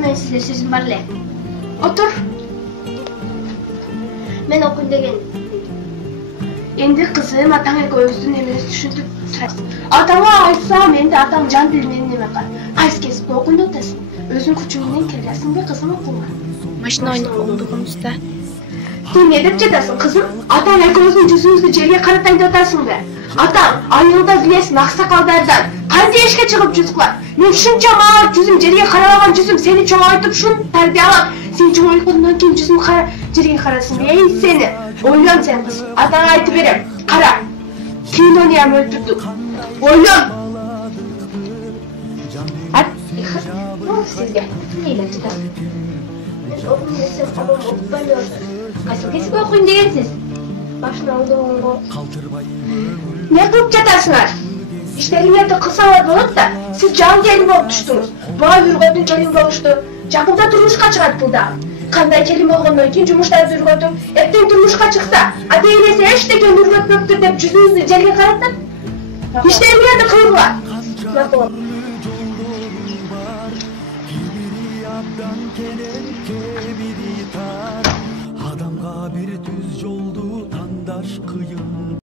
мен сізге сөзім бар эле. Отур. Мен окуйн деген. Энди кызым, атаң экөөбүздүн эмебизди түшүндүп турасың. Атаңа айтсам, энди атаң жан билмеген неме кылат. Кайсы кесипте окуйн деп атасың? Өзүң күчүң менен келесиңби кызым окууга? Машина ойногондугубузда. Сен не деп жатасың, кызым? Атаң экөөбүздүн жүзүбүздү жерге каратайын деп атасыңбы? Атаң айылда билесиң аксакалдардан кантип эшикке чыгып жүз кылат. Мен ушунчама жүзүм жерге карабаган жүзүм сени чоңойтуп шун тарбиялап, сен чоңойгондон кийин жүзүм жерге карасың. Эй сени, ойлон сен кыз. Атаңа айтып берем. Кара. Кинону ham өлтүрдүк. Ойлон. Sizge. Ne ilacı da? Okuyun desem ama okutmuyor. Kaçın kesip okuyun değilsiz. Başına olduğunu. Ne kılıp jatarsыңар? İşleringерди kılsalar болот da, siz can gelin olup düştünüz. Bana yürgödün kelin boluştu. Jakında turmuşka çıgat bulda. Kanday kelin болгондон кийин жумуштарды yürgödüm. Эртең turmuşka чыкса, ата энеси эчтеке yürgötмөптүр деп жүзүңүздү жерге каратып. İşleringерди кылгыла. Макул. Adamga bir düz yoldu tandaş kıyın.